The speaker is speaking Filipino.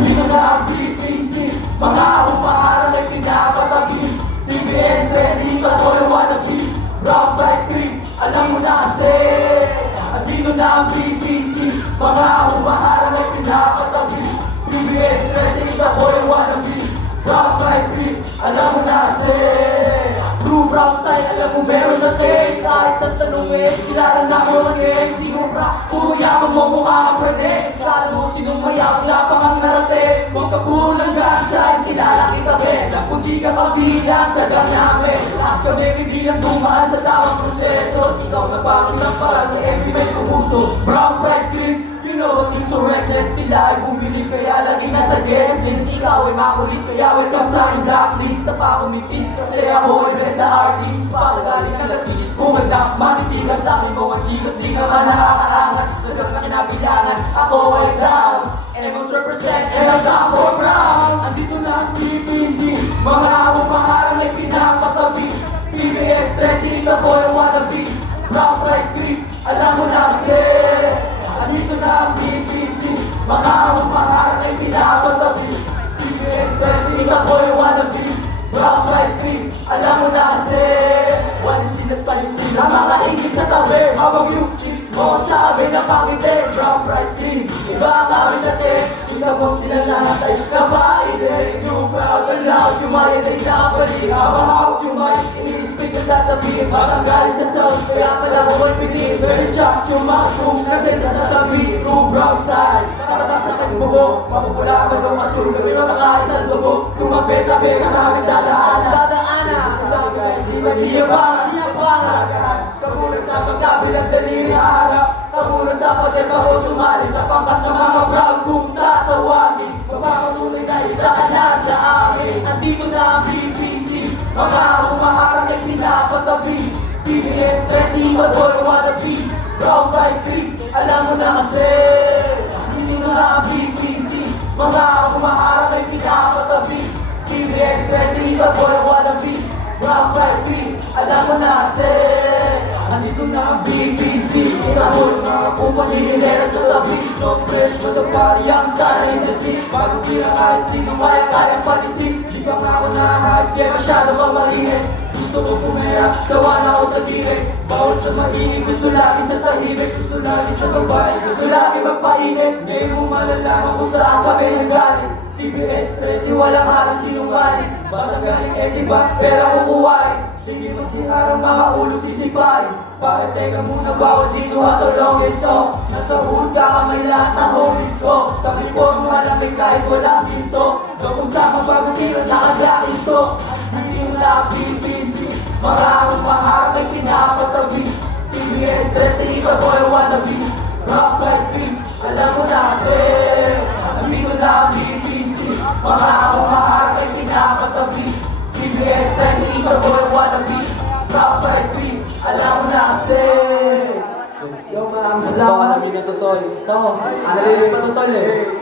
Andito na ang BBC, mga umaharang ay pinapatabi. TBS, President, ako yung wannabe. Rock like creep, alam mo na kasi. Andito na ang BBC, mga umaharang ay pinapatabi. TBS, President, ako yung wannabe. Rock like creep, alam mo na kasi. True brown style, alam mo meron na take. Kahit sa tanongin, kilala na mo lang eh. Hindi mo bra, puro yaman mo mukha ang predict. Kala mo sinong mayabang lapang ang narating. Huwag ka puro lang gansan, kilala kita ben. Ang puti ka kabilang sa gang namin. Lahat kami bibilang dumaan sa tamang proseso. Ikaw na bakit lang para sa everyday pupuso. Brown bright cream, you know what is so reckless. Sila ay bumili kaya lagi nasa guest list. Ikaw ay makulit kaya welcome sa aking blacklist. Na pa kumitis kasi ako ay blessed na artist. Palagaling na Las Vegas, bungad na matitigas. Dami mo ang chicas, di ka man nakakaangas. Sa gang na kinabilangan, ako ay down. Emos represent, and I'm down for brown. Andito na ang BBC, mga umaharang ay pinapatabi. PBS, President, ako yung wannabe. Brown like creep, alam mo na kasi. Andito na ang BBC, mga umaharang ay pinapatabi. PBS, President, ako yung wannabe. Brown like creep, alam mo na kasi. Walisin at palisin ang mga ingis na tabi. Habang yung chip mo sa amin na pangiti. Brown bright cream, iba ang aming natin. Kita mo sila lahat ay napailig. You proud and loud, yung marinig na balik. Habang hawak yung mic, ini-speak ang sasabihin. Matanggalin sa sound, kaya pala ko ay pinig. Very shocked yung mga kung nagsensa sa sabi. True brown style, para basta sa bubo. Mapupula ka daw masul, kami makakain sa dugo. Tumabit-tabit sa aming dadaanan. Di maniyabang, kabulang sa pagkabilang daliri harap. Kabulang sa pagdema ko sumali sa pangkat ng mga brown kung tatawagin. Mapapatuloy na isa ka na sa akin. Andito na ang BBC, mga umaharang ay pinapatabi. PBS, Stressing, Badoy, wannabe. Brown like creep, alam mo na kasi. Andito na ang BBC, mga umaharang ay pinapatabi. PBS, Stressing, Badoy, wannabe. Brown like creep, alam mo na kasi. Andito na ang BBC, inabot mga kumpaninilera sa tabi. So fresh, matapari ang style in the scene. Bago bilang kahit sino maya kayang panisip. Di pa nga ako na-hype, kaya masyado ka maringin. Gusto ko pumera, sawa na ako sa tigay. Bawal sa maingin, gusto lagi sa tahimik. Gusto lagi sa babae, gusto lagi magpaingin. Ngayon mo malalaman kung saan kami nagaling. TBS, Tracy, walang halos sinungaling. Baka galing diba, pera kukuhain. Sige magsiharang mga ulo sisipain. Bakit teka muna bawat dito at the longest to. Nasa hood ka kamay lahat ng homies ko. Sa reform malamig kahit walang ginto. Kamusta ka bago tira nakadaan ito. Hindi mo na BBC, maraming pangarap ay pinapatabi. TBS, Tracy, Boy, wannabe. Rock like creep, alam mo na kasi. Andito na ang BBC, mga umaharap ay pinapatabi. PBS, Tracy, Boy, wannabe. Rock like creep, alam mo na kasi. Yung maraming salamat. Ito, alamin na to, Tol. Ito, analyze pa to, Tol eh.